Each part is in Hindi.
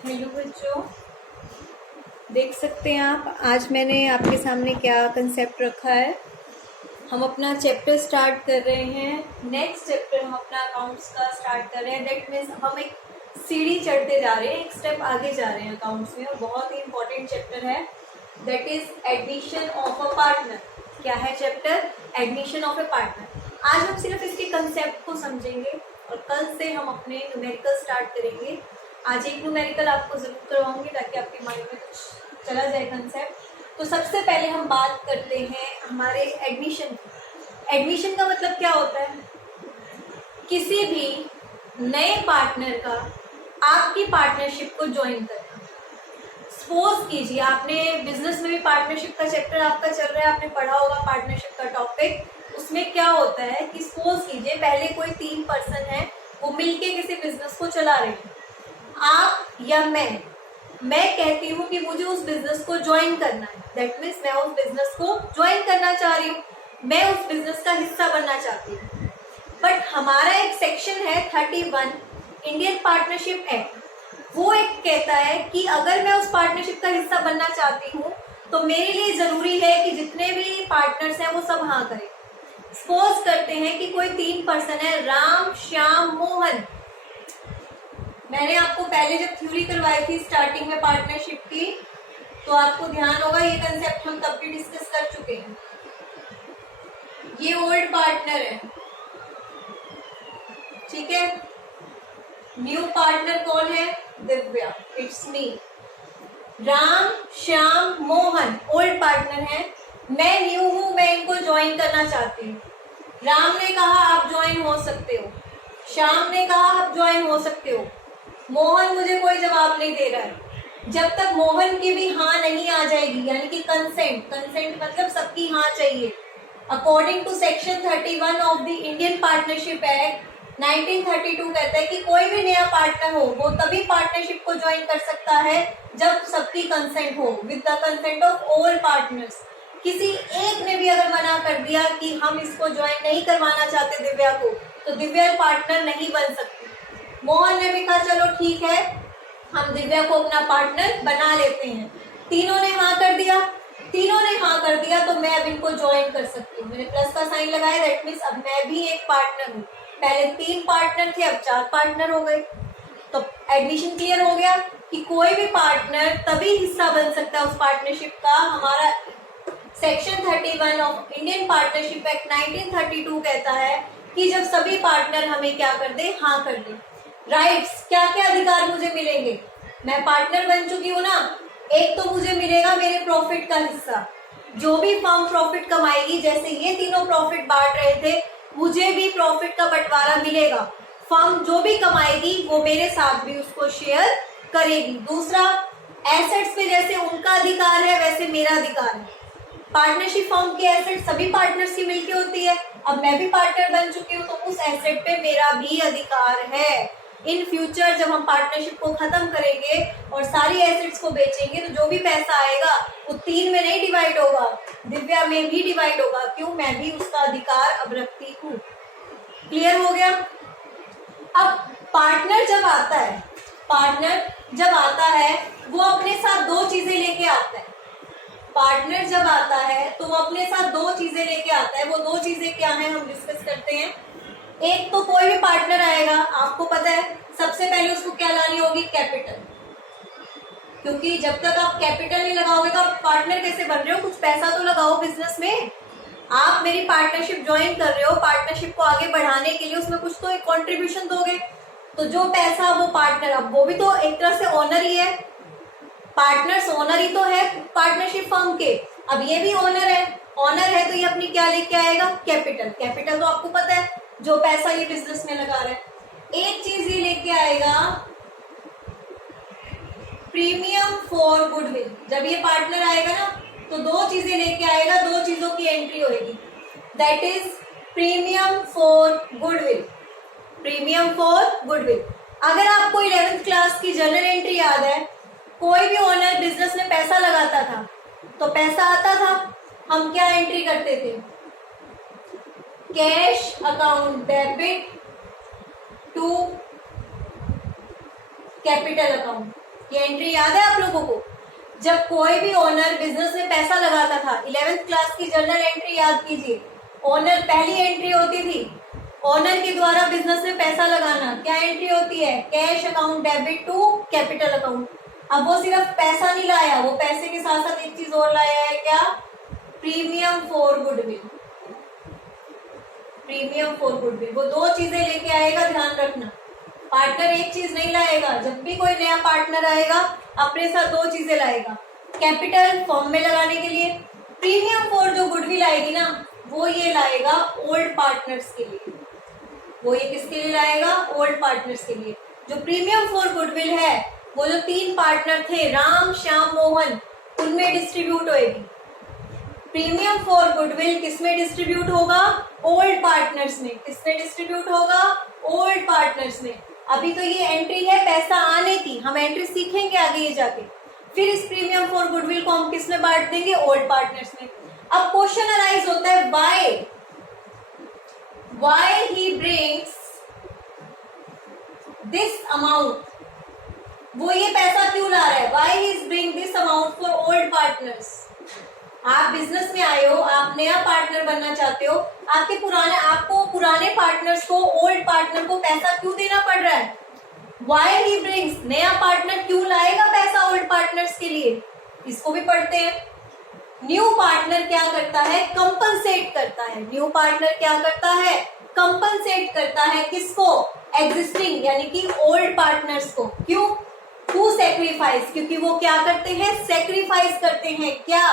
हेलो बच्चों, देख सकते हैं आप आज मैंने आपके सामने क्या कंसेप्ट रखा है। हम अपना चैप्टर स्टार्ट कर रहे हैं। नेक्स्ट चैप्टर हम अपना अकाउंट्स का स्टार्ट कर रहे हैं। दैट मीन्स हम एक सीढ़ी चढ़ते जा रहे हैं, एक स्टेप आगे जा रहे हैं अकाउंट्स में। और बहुत ही इंपॉर्टेंट चैप्टर है, that is admission of a partner. क्या है chapter? Admission of A partner. आज हम सिर्फ इसके कंसेप्ट को समझेंगे और कल से हम अपने न्यूमेरिकल स्टार्ट करेंगे। आज एक न्यूमेरिकल आपको जरूर करवाऊंगी ताकि आपके माइंड में कुछ चला जाए कंसेप्ट। तो सबसे पहले हम बात करते हैं हमारे एडमिशन की। एडमिशन का मतलब क्या होता है? किसी भी नए पार्टनर का आपकी पार्टनरशिप को ज्वाइन करना। सपोज कीजिए आपने बिजनेस में भी पार्टनरशिप का चैप्टर आपका चल रहा है, आपने पढ़ा होगा पार्टनरशिप का टॉपिक। उसमें क्या होता है कि सपोज कीजिए पहले कोई 3 पर्सन है, वो मिलके किसी बिजनेस को चला रहे हैं। आप या मैं कहती हूँ कि मुझे उस बिजनेस को ज्वाइन करना है। दैट मीन्स मैं उस बिजनेस को ज्वाइन करना चाह रही हूँ, मैं उस बिजनेस का हिस्सा बनना चाहती हूँ। बट हमारा एक सेक्शन है 31 इंडियन पार्टनरशिप एक्ट। वो एक कहता है कि अगर मैं उस पार्टनरशिप का हिस्सा बनना चाहती हूँ तो मेरे लिए जरूरी है कि जितने भी पार्टनर्स हैं वो सब हाँ करें। सपोज करते हैं कि कोई 3 पर्सन है, राम, श्याम, मोहन। मैंने आपको पहले जब थ्योरी करवाई थी स्टार्टिंग में पार्टनरशिप की, तो आपको ध्यान होगा ये कंसेप्ट हम तब भी डिस्कस कर चुके हैं। ये ओल्ड पार्टनर है, ठीक है। न्यू पार्टनर कौन है? Divya, it's me. Ram, Shyam, Mohan old partner है। मैं न्यू हूं, मैं इनको ज्वाइन करना चाहती हूँ। राम ने कहा आप ज्वाइन हो सकते हो, श्याम ने कहा आप ज्वाइन हो सकते हो। मोहन मुझे कोई जवाब नहीं दे रहा है। जब तक मोहन की भी हाँ नहीं आ जाएगी, यानी कि कंसेंट मतलब सबकी हाँ चाहिए। According to section 31 of the Indian partnership act 1932 कहता है कि कोई भी नया पार्टनर हो वो तभी पार्टनरशिप को ज्वाइन कर सकता है जब सबकी कंसेंट हो, with the consent of all partners. किसी एक ने भी अगर मना कर दिया कि हम इसको ज्वाइन नहीं करवाना चाहते दिव्या को, तो दिव्या पार्टनर नहीं बन सकती। मोहन ने भी कहा चलो ठीक है, हम दिव्या को अपना पार्टनर बना लेते हैं। तीनों ने हाँ कर दिया, तो मैं अब इनको ज्वाइन कर सकती हूँ। मैंने प्लस का साइन लगाया, दैट मीन्स अब मैं भी एक पार्टनर हूँ। पहले 3 पार्टनर थे, अब 4 पार्टनर हो गए। तो एडमिशन क्लियर हो गया कि कोई भी पार्टनर तभी हिस्सा बन सकता है उस पार्टनरशिप का। हमारा section 31 of Indian partnership act 1932 कहता है कि जब सभी पार्टनर हमें क्या कर दे, हाँ कर दे। राइट्स, क्या क्या अधिकार मुझे मिलेंगे? मैं पार्टनर बन चुकी हूँ ना, एक तो मुझे मिलेगा मेरे प्रॉफिट का हिस्सा। जो भी फर्म प्रॉफिट कमाएगी, जैसे ये तीनों प्रॉफिट बांट रहे थे, मुझे भी प्रॉफिट का बंटवारा मिलेगा। फर्म जो भी कमाएगी वो मेरे साथ भी उसको शेयर करेगी। दूसरा, एसेट्स पे जैसे उनका अधिकार है वैसे मेरा अधिकार है। पार्टनरशिप फर्म की एसेट सभी पार्टनर्स की मिलके होती है। अब मैं भी पार्टनर बन चुकी हूँ तो उस एसेट पे मेरा भी अधिकार है। इन फ्यूचर जब हम पार्टनरशिप को खत्म करेंगे और सारी एसेट्स को बेचेंगे, तो जो भी पैसा आएगा वो 3 में नहीं डिवाइड होगा, दिव्या में भी डिवाइड होगा। क्यों? मैं भी उसका अधिकार अब रखती हूँ। क्लियर हो गया? अब पार्टनर जब आता है वो अपने साथ 2 चीजें लेके आता है। पार्टनर जब आता है तो वो अपने साथ 2 चीजें लेके आता है। वो 2 चीजें क्या हैं हम डिस्कस करते हैं। एक तो कोई भी पार्टनर आएगा, आपको पता है सबसे पहले उसको क्या लानी होगी? कैपिटल। क्योंकि जब तक आप कैपिटल नहीं लगाओगे तो आप पार्टनर कैसे बन रहे हो? कुछ पैसा तो लगाओ बिजनेस में। आप मेरी पार्टनरशिप ज्वाइन कर रहे हो, पार्टनरशिप को आगे बढ़ाने के लिए उसमें कुछ तो एक कॉन्ट्रीब्यूशन दोगे। तो जो पैसा वो पार्टनर, अब वो भी तो एक तरह से ओनर ही है। पार्टनर्स ओनर ही तो है पार्टनरशिप फर्म के। अब ये भी ओनर है तो ये अपनी क्या लेके आएगा? कैपिटल तो आपको पता है जो पैसा ये बिजनेस में लगा रहा है। एक चीज ये लेके आएगा, प्रीमियम फॉर गुडविल। जब ये पार्टनर आएगा ना तो 2 चीजें लेके आएगा, 2 चीजों की एंट्री होगी, that is premium for goodwill. अगर आपको 11th क्लास की जर्नल एंट्री याद है, कोई भी ओनर बिजनेस में पैसा लगाता था तो पैसा आता था, हम क्या एंट्री करते थे? Cash account debit to capital account. ये एंट्री याद है आप लोगों को? जब कोई भी ओनर बिजनेस में पैसा लगाता था, 11th क्लास की जर्नल एंट्री याद कीजिए। ओनर पहली एंट्री होती थी, ओनर के द्वारा बिजनेस में पैसा लगाना। क्या एंट्री होती है? Cash account debit to capital account. अब वो सिर्फ पैसा नहीं लाया, वो पैसे के साथ साथ एक चीज और लाया है। क्या? Premium for goodwill. Premium for goodwill, वो दो चीजें लेके आएगा, ध्यान रखना। पार्टनर एक चीज नहीं लाएगा, जब भी कोई नया पार्टनर आएगा अपने साथ दो चीजें लाएगा। कैपिटल फॉर्म में लगाने के लिए, प्रीमियम फॉर जो गुडविल आएगी ना, वो ये लाएगा ओल्ड पार्टनर्स के लिए। वो ये किसके लिए लाएगा? ओल्ड पार्टनर्स के लिए। जो प्रीमियम फॉर गुडविल है वो जो 3 पार्टनर थे, राम, श्याम, मोहन, उनमें डिस्ट्रीब्यूट होएगी। प्रीमियम फॉर गुडविल किसमें डिस्ट्रीब्यूट होगा? ओल्ड पार्टनर्स में। किसमें डिस्ट्रीब्यूट होगा? ओल्ड पार्टनर्स में। अभी तो ये एंट्री है पैसा आने की, हम एंट्री सीखेंगे आगे ये जाके। फिर इस प्रीमियम फॉर गुडविल को हम किस में बांट देंगे? ओल्ड पार्टनर्स में। अब क्वेश्चन अराइज होता है, why he brings this amount. वो ये पैसा क्यों ला रहा है? Why he is bring this amount for old partners. आप बिजनेस में आए हो, आप नया पार्टनर बनना चाहते हो, आपको पुराने पार्टनर्स को, ओल्ड पार्टनर को पैसा क्यों देना पड़ रहा है? वाई ही ब्रिंग्स, नया पार्टनर क्यों लाएगा पैसा ओल्ड पार्टनर्स के लिए? इसको भी पढ़ते हैं। न्यू पार्टनर क्या करता है? कंपनसेट करता है। न्यू पार्टनर क्या करता है? कंपनसेट करता है। किसको? एग्जिस्टिंग यानी कि ओल्ड पार्टनर्स को। क्यों? टू सेक्रीफाइस, क्योंकि वो क्या करते हैं? सेक्रीफाइस करते हैं। क्या?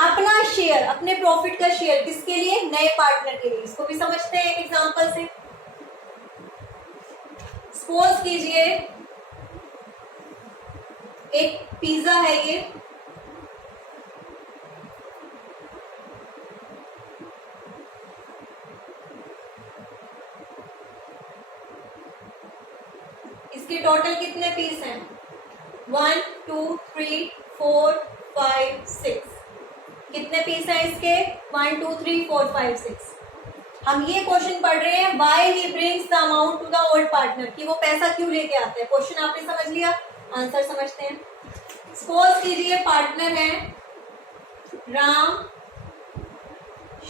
अपना शेयर, अपने प्रॉफिट का शेयर। किसके लिए? नए पार्टनर के लिए। इसको भी समझते हैं एक एग्जांपल से। सपोज कीजिए एक पिज्जा है ये, इसके टोटल कितने पीस हैं? 1 2 3 4 5 6। कितने पीस हैं इसके? 1 2 3 4 5 6। हम ये क्वेश्चन पढ़ रहे हैं, why he brings the amount to the old partner, कि वो पैसा क्यों लेके आते हैं। क्वेश्चन आपने समझ लिया, आंसर समझते हैं। सपोज कीजिए पार्टनर है राम,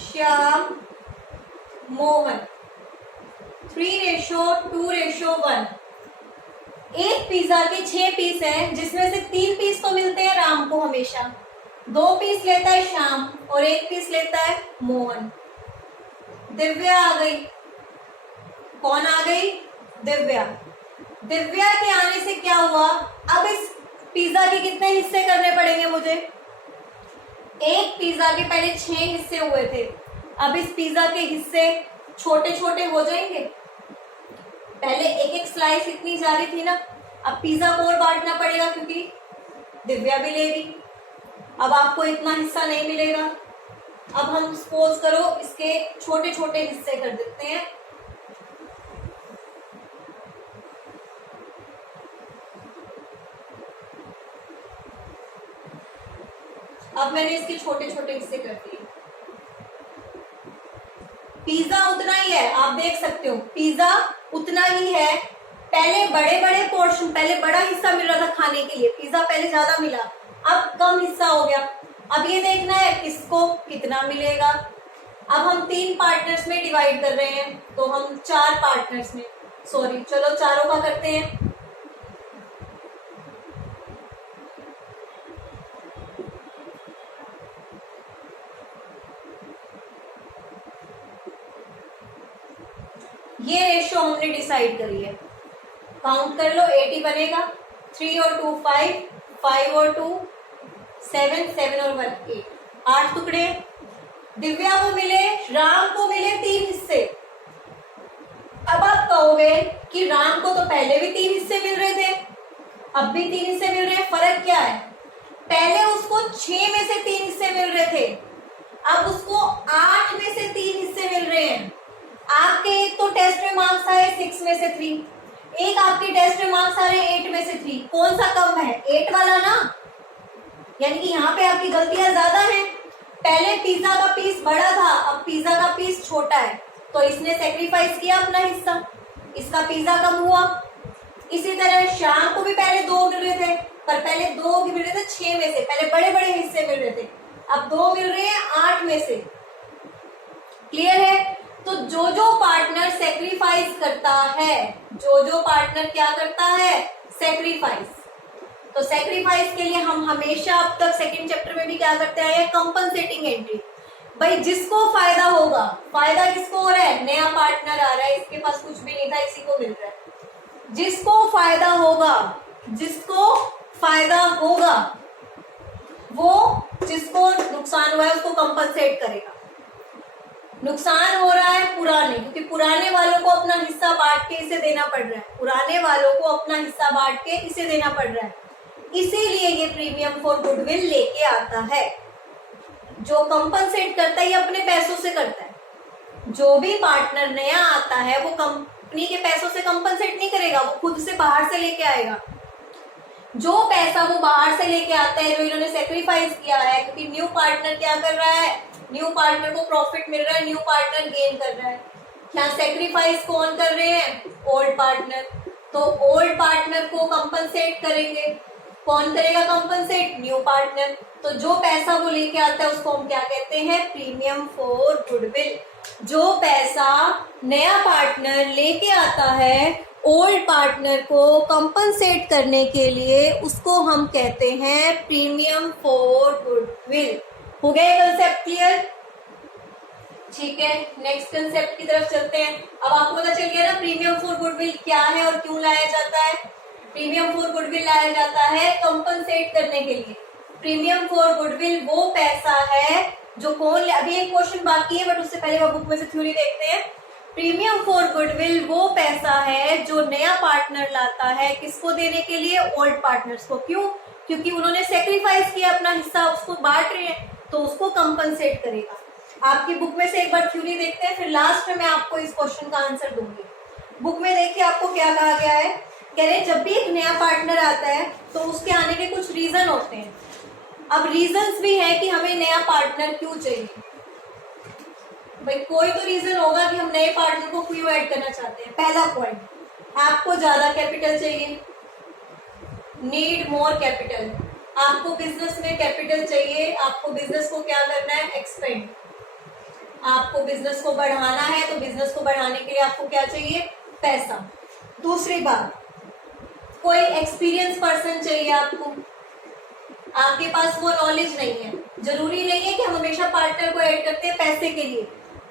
श्याम, मोहन, 3:2:1। एक पिज्जा के 6 पीस हैं, जिसमें से 3 पीस तो मिलते हैं राम को हमेशा, 2 पीस लेता है श्याम और 1 पीस लेता है मोहन। दिव्या आ गई। कौन आ गई? दिव्या। दिव्या के आने से क्या हुआ? अब इस पिज्जा के कितने हिस्से करने पड़ेंगे मुझे? एक पिज्जा के पहले 6 हिस्से हुए थे, अब इस पिज्जा के हिस्से छोटे छोटे हो जाएंगे। पहले एक एक स्लाइस इतनी जा रही थी ना, अब पिज्जा को और बांटना पड़ेगा क्योंकि दिव्या भी लेगी। अब आपको इतना हिस्सा नहीं मिलेगा। अब हम सपोज करो इसके छोटे छोटे हिस्से कर देते हैं। अब मैंने इसके छोटे छोटे हिस्से कर दिए। पिज्जा उतना ही है, आप देख सकते हो पिज्जा उतना ही है। पहले बड़े बड़े पोर्शन, पहले बड़ा हिस्सा मिल रहा था खाने के लिए, पिज्जा पहले ज्यादा मिला, अब कम हिस्सा हो गया। अब ये देखना है किसको कितना मिलेगा। अब हम 3 पार्टनर्स में डिवाइड कर रहे हैं, तो हम 4 पार्टनर्स में, सॉरी चलो चारों का करते हैं। ये रेशियो हमने डिसाइड करी है, काउंट कर लो। 80 बनेगा, 3 और 2 5, 5 और 2 7, 7 और 1 8, 8 टुकड़े। दिव्या को मिले, राम को मिले 3 हिस्से। अब आप कहोगे कि राम को तो पहले भी 3 हिस्से मिल रहे थे, अब भी 3 हिस्से मिल रहे हैं, फर्क क्या है? पहले उसको 6 में से 3 हिस्से मिल रहे थे, अब उसको 8 में से 3 हिस्से मिल रहे हैं। आपके एक तो टेस्ट में मार्क्स आए 6 में से 3, एक आपके टेस्ट में मार्क्स आ रहे 8 में से 3। कौन सा कम है? 8 वाला ना। यानी कि यहाँ पे आपकी गलतियां ज्यादा हैं। पहले पिज्जा का पीस बड़ा था, अब पिज्जा का पीस छोटा है, तो इसने सेक्रीफाइस किया अपना हिस्सा, इसका पिज्जा कम हुआ। इसी तरह शाम को भी पहले 2 मिल रहे थे, पर पहले 2 मिल रहे थे 6 में से, पहले बड़े बड़े हिस्से मिल रहे थे, अब 2 मिल रहे हैं 8 में से। क्लियर है? तो जो जो पार्टनर सेक्रीफाइस करता है, जो जो पार्टनर क्या करता है, सेक्रीफाइस, तो सेक्रीफाइस के लिए हम हमेशा अब तक सेकंड चैप्टर में भी क्या करते हैं, कंपनसेटिंग एंट्री। भाई जिसको फायदा होगा, फायदा किसको हो रहा है, नया पार्टनर आ रहा है, इसके पास कुछ भी नहीं था, इसी को मिल रहा है। जिसको फायदा होगा, जिसको फायदा होगा वो जिसको नुकसान हुआ है उसको कंपनसेट करेगा। नुकसान हो रहा है पुराने, क्योंकि पुराने वालों को अपना हिस्सा बांट के इसे देना पड़ रहा है, पुराने वालों को अपना हिस्सा बांट के इसे देना पड़ रहा है, इसीलिए ये प्रीमियम फॉर गुडविल लेके आता है। जो कंपनसेट करता है ये अपने पैसों से करता है। जो भी पार्टनर नया आता है वो कंपनी के पैसों से कंपनसेट नहीं करेगा, वो खुद से बाहर से लेके आएगा। जो पैसा वो बाहर से लेके आता है, जो इन्होंने सेक्रीफाइस किया है, क्योंकि न्यू पार्टनर क्या कर रहा है, न्यू पार्टनर को प्रॉफिट मिल रहा है, न्यू पार्टनर गेन कर रहा है। यहाँ सेक्रीफाइस कौन कर रहे हैं, ओल्ड पार्टनर, तो ओल्ड पार्टनर को कंपनसेट करेंगे। कौन करेगा कंपनसेट, न्यू पार्टनर। तो जो पैसा वो लेके आता है उसको हम क्या कहते हैं, प्रीमियम फॉर गुडविल। जो पैसा नया पार्टनर लेके आता है ओल्ड पार्टनर को कंपनसेट करने के लिए, उसको हम कहते हैं प्रीमियम फॉर गुडविल। हो गया कंसेप्ट क्लियर? ठीक है, नेक्स्ट कंसेप्ट की तरफ चलते हैं। अब आपको पता चल गया ना प्रीमियम फॉर गुडविल क्या है और क्यों लाया जाता है। प्रीमियम फॉर गुडविल लाया जाता है कंपनसेट करने के लिए। प्रीमियम फॉर गुडविल वो पैसा है जो कौन, अभी एक क्वेश्चन बाकी है बट उससे पहले वो बुक में से थ्योरी देखते हैं। प्रीमियम फॉर गुडविल वो पैसा है जो नया पार्टनर लाता है, किसको देने के लिए, ओल्ड पार्टनर्स को। क्यों? क्योंकि उन्होंने सेक्रीफाइस किया अपना हिस्सा, उसको बांट रहे हैं, तो उसको कंपनसेट करेगा। आपकी बुक में से एक बार थ्योरी देखते हैं, फिर लास्ट में मैं आपको इस क्वेश्चन का आंसर दूंगी। बुक में देखिए आपको क्या कहा गया है, कह रहे जब भी एक नया पार्टनर आता है तो उसके आने के कुछ रीजन होते हैं। अब रीजंस भी है कि हमें नया पार्टनर क्यों चाहिए। भाई कोई तो रीजन होगा कि हम नए पार्टनर को क्यों ऐड करना चाहते हैं। पहला पॉइंट, आपको ज्यादा कैपिटल चाहिए, नीड मोर कैपिटल। आपको बिजनेस में कैपिटल चाहिए, आपको बिजनेस को क्या करना है, एक्सपेंड। आपको बिजनेस को बढ़ाना है, तो बिजनेस को बढ़ाने के लिए आपको क्या चाहिए, पैसा। दूसरी बात, कोई एक्सपीरियंस पर्सन चाहिए आपको, आपके पास वो नॉलेज नहीं है। जरूरी नहीं है कि हम हमेशा पार्टनर को ऐड करते हैं पैसे के लिए,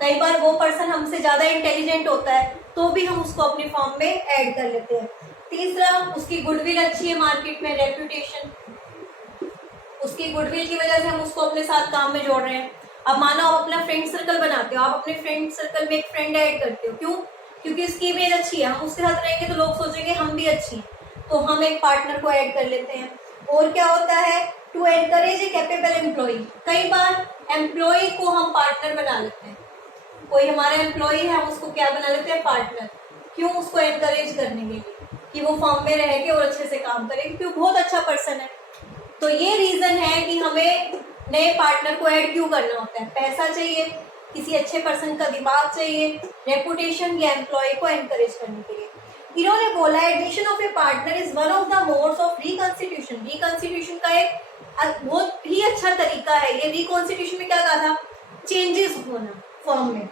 कई बार वो पर्सन हमसे ज्यादा इंटेलिजेंट होता है तो भी हम उसको अपनी फॉर्म में ऐड कर लेते हैं। तीसरा, उसकी गुडविल अच्छी है मार्केट में, रेप्यूटेशन, उसकी गुडविल की वजह से हम उसको अपने साथ काम में जोड़ रहे हैं। अब मानो आप अपना फ्रेंड सर्कल बनाते हो, आप अपने फ्रेंड सर्कल में एक फ्रेंड ऐड करते हो, क्यों? क्योंकि उसकी इमेज अच्छी है, हम उसके साथ रहेंगे तो लोग सोचेंगे हम भी अच्छी हैं, तो हम एक पार्टनर को ऐड कर लेते हैं। और क्या होता है, to encourage a capable employ. कई बार एम्प्लॉय को हम पार्टनर बना लेते हैं, कोई हमारा एम्प्लॉय है हम उसको क्या बना लेते हैं, पार्टनर। क्यों? उसको एनकरेज करने के लिए कि वो फॉर्म में रहेगी और अच्छे से काम करेगी, क्योंकि बहुत अच्छा पर्सन है। तो ये रीजन है कि हमें नए पार्टनर को ऐड क्यों करना होता है। पैसा चाहिए, किसी अच्छे पर्सन का दिमाग चाहिए, रेपुटेशन या एम्प्लॉय को एनकरेज करने के लिए। इन्होंने बोला admission of A partner is one of the modes of reconstitution. Reconstitution का एक बहुत ही अच्छा तरीका है ये। रिकॉन्स्टिट्यूशन में क्या कहा था, चेंजेस होना फॉर्म में,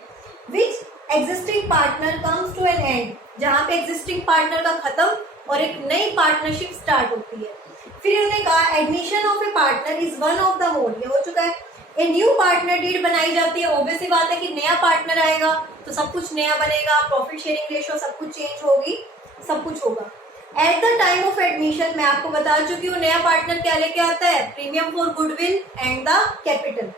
which existing partner comes to an end, जहां पे एग्जिस्टिंग पार्टनर का खत्म और एक नई पार्टनरशिप स्टार्ट होती है। फिर उन्होंने कहा admission of A partner is one of the mode, ये हो चुका है। ए न्यू पार्टनर डीड बनाई जाती है, ऑब्वियस सी बात है कि नया पार्टनर आएगा तो सब कुछ नया बनेगा, प्रॉफिट शेयरिंग रेशियो सब कुछ चेंज होगी, सब कुछ होगा। At the time of admission मैं आपको बता चुकी हूँ नया पार्टनर क्या लेके आता है, premium for goodwill and the capital.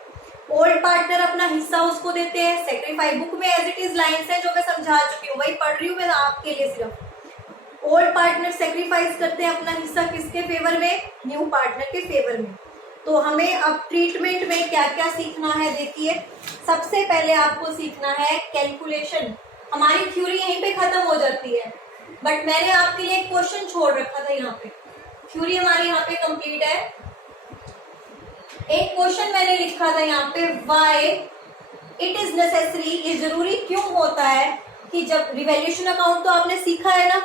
Old partner अपना हिस्सा उसको देते हैं, सेक्रीफाइस। बुक में एज इट इज लाइन्स है जो मैं समझा चुकी हूँ, वही पढ़ रही हूँ मैं आपके लिए सिर्फ। ओल्ड पार्टनर सेक्रीफाइस करते हैं अपना हिस्सा किसके फेवर में, न्यू पार्टनर के फेवर में। तो हमें अब ट्रीटमेंट में क्या क्या सीखना है, देखिए सबसे पहले आपको सीखना है कैलकुलेशन। हमारी थ्योरी यहीं पे खत्म हो जाती है, बट मैंने आपके लिए एक क्वेश्चन छोड़ रखा था यहाँ पे। थ्योरी हमारी यहाँ पे कंप्लीट है, एक क्वेश्चन मैंने लिखा था यहाँ पे, व्हाई इट इज नेसेसरी, ये जरूरी क्यों होता है कि जब रिवैल्यूएशन अकाउंट तो आपने सीखा है ना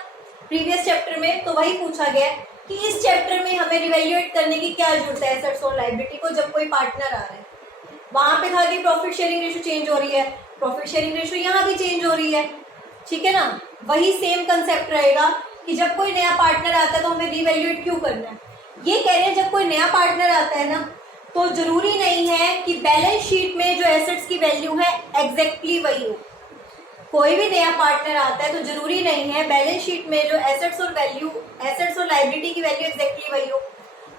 प्रीवियस चैप्टर में, तो वही पूछा गया कि इस चैप्टर में हमें रिवैल्यूएट करने की क्या जरूरत है एसेट्स और लायबिलिटी को जब कोई पार्टनर आ रहा है। वहां पे था कि प्रॉफिट शेयरिंग रेशो चेंज हो रही है, प्रॉफिट शेयरिंग रेशो यहाँ भी चेंज हो रही है, ठीक है ना। वही सेम कंसेप्ट रहेगा कि जब कोई नया पार्टनर आता है तो हमें रिवैल्यूएट क्यों करना है। ये कह रहे हैं जब कोई नया पार्टनर आता है ना तो जरूरी नहीं है कि बैलेंस शीट में जो एसेट्स की वैल्यू है एग्जैक्टली वही हो। कोई भी नया पार्टनर आता है तो जरूरी नहीं है बैलेंस शीट में जो एसेट्स और लायबिलिटी की वैल्यू एग्जैक्टली वही हो।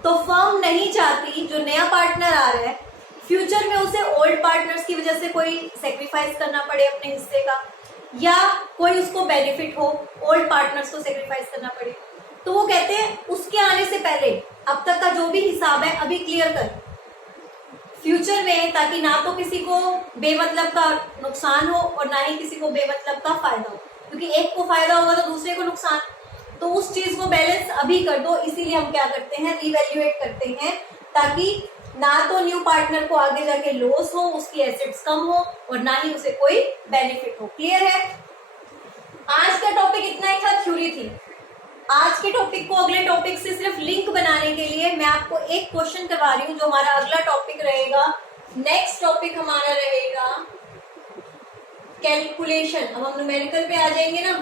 तो फर्म नहीं चाहती जो नया पार्टनर आ रहा है फ्यूचर में उसे ओल्ड पार्टनर्स की वजह से कोई सेक्रीफाइस करना पड़े अपने हिस्से का, या कोई उसको बेनिफिट हो, ओल्ड पार्टनर्स को सेक्रीफाइस करना पड़े। तो वो कहते हैं उसके आने से पहले अब तक का जो भी हिसाब है अभी क्लियर कर फ्यूचर में, ताकि ना तो किसी को बेमतलब का नुकसान हो और ना ही किसी को बेमतलब का फायदा हो, क्योंकि एक को फायदा होगा तो दूसरे को नुकसान। तो उस चीज को बैलेंस अभी कर दो, इसीलिए हम क्या करते हैं रिवैल्यूएट करते हैं, ताकि ना तो न्यू पार्टनर को आगे जाके लॉस हो, उसकी एसेट्स कम हो और ना ही उसे कोई बेनिफिट हो। क्लियर है। आज का टॉपिक इतना ही था, थ्योरी थी। आज के टॉपिक को अगले टॉपिक से सिर्फ लिंक बनाने के लिए मैं आपको एक क्वेश्चन करवा रही हूँ जो हमारा अगला टॉपिक रहेगा। नेक्स्ट टॉपिक हमारा रहेगा कैलकुलेशन। अब हम न्यूमेरिकल पे आ जाएंगे ना।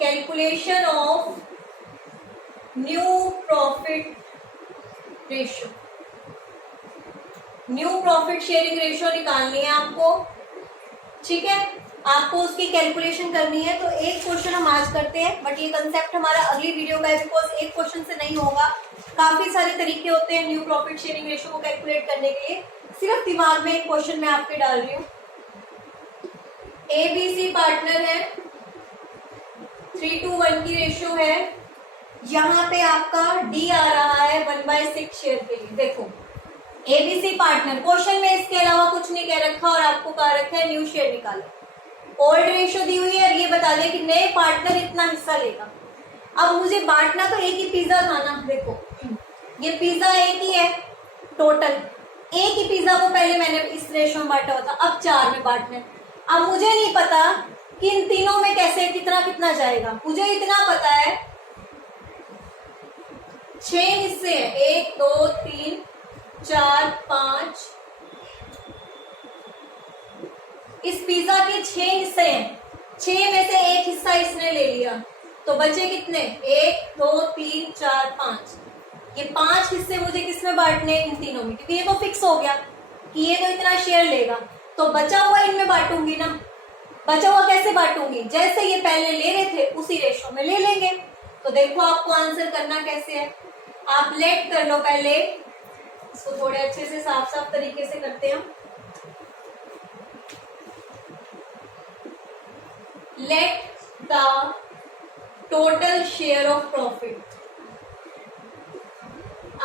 Calculation of new profit ratio. New profit sharing ratio निकालनी है आपको, ठीक है। आपको उसकी कैलकुलेशन करनी है। तो एक क्वेश्चन हम आज करते हैं, बट ये कंसेप्ट हमारा अगली वीडियो का है, बिकॉज एक क्वेश्चन से नहीं होगा। काफी सारे तरीके होते हैं न्यू प्रॉफिट शेयरिंग रेशियो को कैलकुलेट करने के लिए। सिर्फ दिमाग में एक क्वेश्चन मैं आपके डाल रही हूँ। ABC पार्टनर है, 3:1 की रेशियो है। यहाँ पे आपका D आ रहा है 1/6 शेयर के लिए। देखो ABC पार्टनर, क्वेश्चन में इसके अलावा कुछ नहीं कह रखा और आपको कह रखा है न्यू शेयर निकालो। ओल्ड रेशियो दी हुई है और ये बता दिया कि नए पार्टनर इतना हिस्सा लेगा। अब मुझे बांटना तो एक ही पिज्जा था ना। देखो ये पिज्जा एक ही है, टोटल एक ही पिज्जा को पहले मैंने इस रेशियो में बांटा हुआ था, अब 4 में बांटना है। अब मुझे नहीं पता कि इन तीनों में कैसे कितना कितना जाएगा। मुझे इतना पता है 6 हिस्से हैं, 1 2 3 4 5। इस पिज्जा के 6 हिस्से हैं, 6 में से एक हिस्सा इसने ले लिया, तो बचे कितने 1 2 3 4 5। ये 5 हिस्से मुझे किसमें बांटने हैं, इन तीनों में, क्योंकि ये तो फिक्स हो गया कि ये तो इतना शेयर लेगा। तो बचा हुआ इनमें बांटूंगी ना। बचा हुआ कैसे बांटूंगी, जैसे ये पहले ले रहे थे उसी रेशो में ले लेंगे। तो देखो आपको आंसर करना कैसे है। आप लेट कर लो, पहले इसको थोड़े अच्छे से साफ साफ तरीके से करते हैं। Let the total share of profit.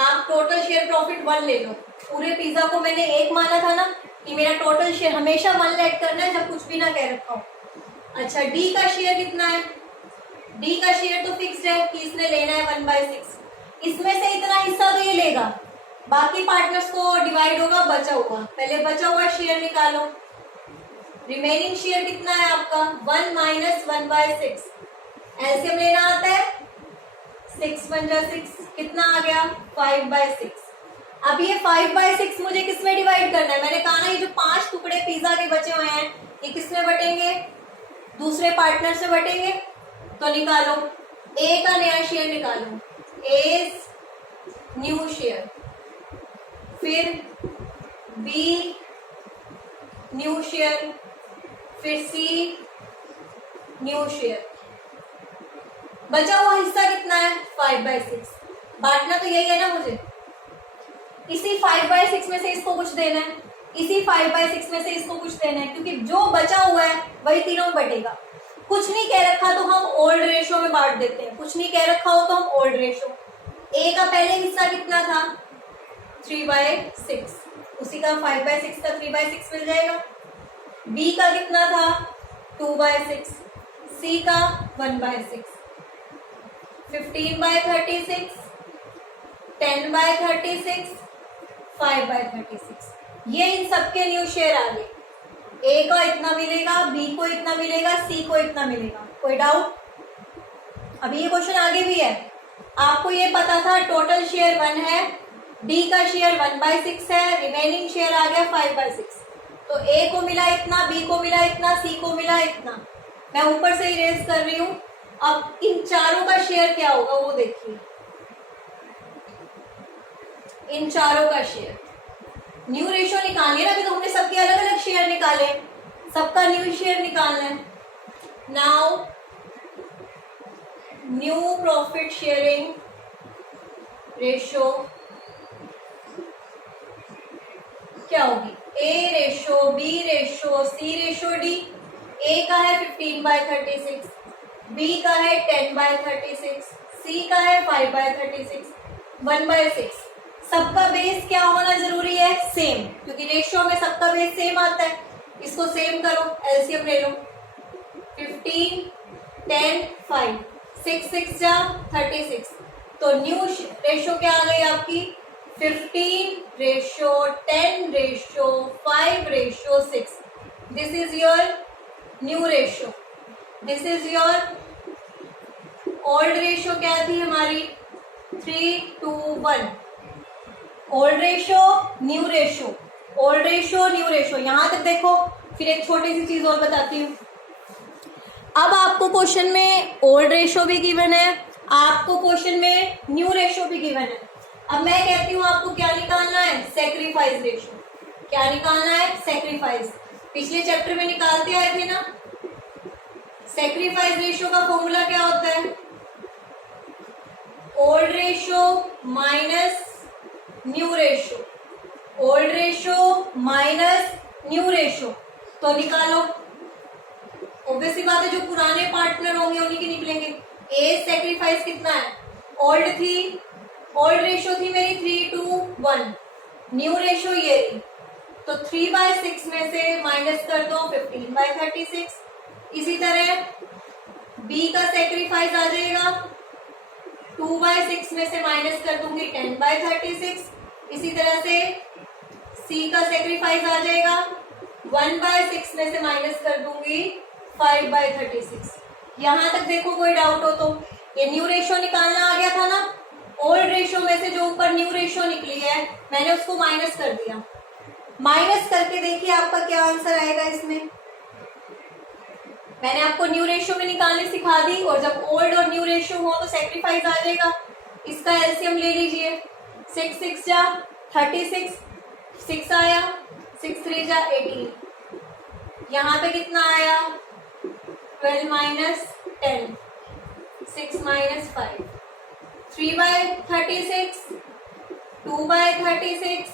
आप टोटल शेयर प्रॉफिट 1 ले लो। पूरे पिज्जा को मैंने 1 माना था ना, कि मेरा टोटल शेयर हमेशा 1 लेट करना है जब कुछ भी ना कह रखा हो। अच्छा डी का शेयर कितना है, डी का शेयर तो फिक्स्ड है कि इसने लेना है 1/6। इसमें से इतना हिस्सा तो ये लेगा, बाकी पार्टनर्स को डिवाइड होगा बचा हुआ। पहले बचा हुआ शेयर निकालो। रिमेनिंग शेयर कितना है आपका 1 - 1/6। एलसीएम लेना आता है, 6 × 6 कितना आ गया 5/6। अब ये 5/6 मुझे किसमें डिवाइड करना है। मैंने कहा ना ये जो 5 टुकड़े पिज्जा के बचे हुए हैं ये किसमें बटेंगे, दूसरे पार्टनर से बटेंगे। तो निकालो, ए का नया शेयर निकालो, ए न्यू शेयर, फिर बी न्यू शेयर, फिर सी न्यू शेयर। बचा हुआ हिस्सा कितना है 5/6। बांटना तो यही है ना मुझे, इसी 5/6 में से इसको कुछ देना है, इसी 5/6 में से इसको कुछ देना है, क्योंकि जो बचा हुआ है वही तीनों में बटेगा। कुछ नहीं कह रखा तो हम ओल्ड रेशो में बांट देते हैं, कुछ नहीं कह रखा हो तो हम ओल्ड रेशो। ए का पहले हिस्सा कितना था 3/6, उसी का 5/6 का 3/6 मिल जाएगा। बी का कितना था 2/6, सी का 1/6, 15/36, 10/36, 5/36। ये इन सबके न्यू शेयर आ गए। ए को इतना मिलेगा, बी को इतना मिलेगा, सी को इतना मिलेगा। कोई डाउट? अभी ये क्वेश्चन आगे भी है, आपको ये पता था टोटल शेयर 1 है, डी का शेयर 1/6 है, रिमेनिंग शेयर आ गया 5/6। तो ए को मिला इतना, बी को मिला इतना, सी को मिला इतना। मैं ऊपर से इरेज कर रही हूं। अब इन चारों का शेयर क्या होगा वो देखिए, इन चारों का शेयर न्यू रेशियो निकालनी है ना, तो हमने सबके अलग अलग शेयर निकाले, सबका न्यू शेयर निकालना है। Now new profit sharing ratio क्या होगी, A ratio, B ratio, C ratio D. A का है 15/36, बी का है 10/36, सी का है 5/36, 1/6। सबका बेस क्या होना जरूरी है, सेम, क्योंकि रेशियो में सबका बेस सेम आता है। इसको सेम करो, एलसीएम ले लो, 15, 10, 5, 6 6 जा 36। तो न्यू रेशियो क्या आ गई आपकी, 15:10:5:6। This is your new ratio. This is your old ratio क्या थी हमारी, 3:1। Old ratio new ratio, old ratio new ratio. यहां तक देखो, फिर एक छोटी सी चीज और बताती हूँ। अब आपको क्वेश्चन में ओल्ड रेशियो भी गिवन है, आपको क्वेश्चन में न्यू रेशियो भी गिवन है। अब मैं कहती हूँ आपको क्या निकालना है, सेक्रीफाइस रेशियो। क्या निकालना है, सेक्रीफाइस। पिछले चैप्टर में निकालते आए थे ना। सेक्रीफाइस रेशियो का फॉर्मूला क्या होता है, old ratio minus new ratio, old ratio minus new ratio. तो निकालो, ऑब्वियसली बात है जो पुराने पार्टनर होंगे उन्हीं के निकलेंगे। एज सेक्रीफाइस कितना है, ओल्ड थी, ओल्ड रेशियो थी मेरी 3:1, न्यू रेशियो ये रही, तो 3/6 में से माइनस कर दो 15/36। इसी तरह बी का सेक्रीफाइस आ जाएगा, 2/6 में से माइनस कर दूंगी 10/36। इसी तरह से सी का सेक्रीफाइस आ जाएगा, 1/6 में से माइनस कर दूंगी 5/36। यहां तक देखो, कोई डाउट हो तो। ये न्यू रेशियो निकालना आ गया था ना, ओल्ड रेशियो में से जो ऊपर न्यू रेशियो निकली है मैंने उसको माइनस कर दिया। माइनस करके देखिए आपका क्या आंसर आएगा इसमें। मैंने आपको न्यू रेशियो में निकालने सिखा दी, और जब ओल्ड और न्यू रेशियो हो तो सेक्रीफाइस आ जाएगा। इसका एलसीएम ले लीजिए, 6 6 जा 36, 6 आया, 6 3 जा 18। यहाँ पे कितना आया, 12 माइनस 10, 6 माइनस 5, 3/36, 2/36,